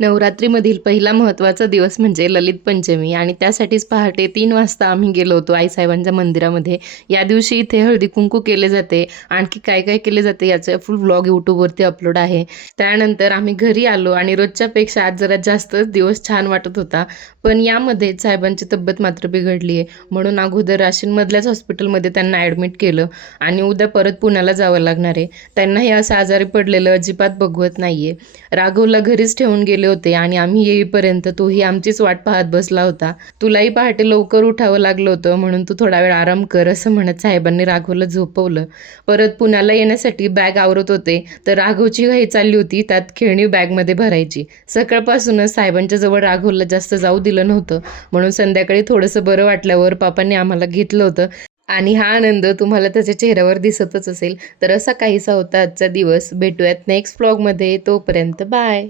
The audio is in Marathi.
नवरात्रीमधील पहिला महत्त्वाचा दिवस म्हणजे ललित पंचमी आणि त्यासाठीच पहाटे 3 वाजता आम्ही गेलो होतो आईसाहेबांच्या मंदिरामध्ये. या दिवशी इथे हळदी-कुंकू केले जाते. आणखी काय-काय केले जाते याचा फुल व्लॉग YouTubeवरती अपलोड आहे. त्यानंतर आम्ही घरी आलो आणि रोजच्यापेक्षा आज जरा जास्तच दिवस छान वाटत होता. पण यामध्ये साहेबांची तब्येत मात्र बिघडली आहे. म्हणून अगोदर राशीनमधल्याच हॉस्पिटलमध्ये त्यांना ॲडमिट केलं आणि उद्या परत पुण्याला जावं लागणार आहे. त्यांना हे असं आजारी पडलेलं अजिबात बघवत नाहीये. राघवला घरीच ठेवून गेले होते आणि आम्ही येईपर्यंत तोही आमचीच वाट पाहत बसला होता. तुलाही पहाटे लवकर उठावं लागलं होतं म्हणून तू थोडा वेळ आराम कर असं म्हणत साहेबांनी राघवला झोपवलं. परत पुण्याला येण्यासाठी बॅग आवरत होते तर राघवची घाई चालली होती त्यात खेळणी बॅगमध्ये भरायची. सकाळपासूनच साहेबांच्या जवळ राघवला जास्त जाऊ दिलं नव्हतं म्हणून संध्याकाळी थोडंसं बरं वाटल्यावर पापांनी आम्हाला घेतलं होतं आणि हा आनंद तुम्हाला त्याच्या चेहऱ्यावर दिसतच असेल. तर असा काहीसा होता आजचा दिवस. भेटूयात नेक्स्ट व्लॉगमध्ये. तोपर्यंत बाय.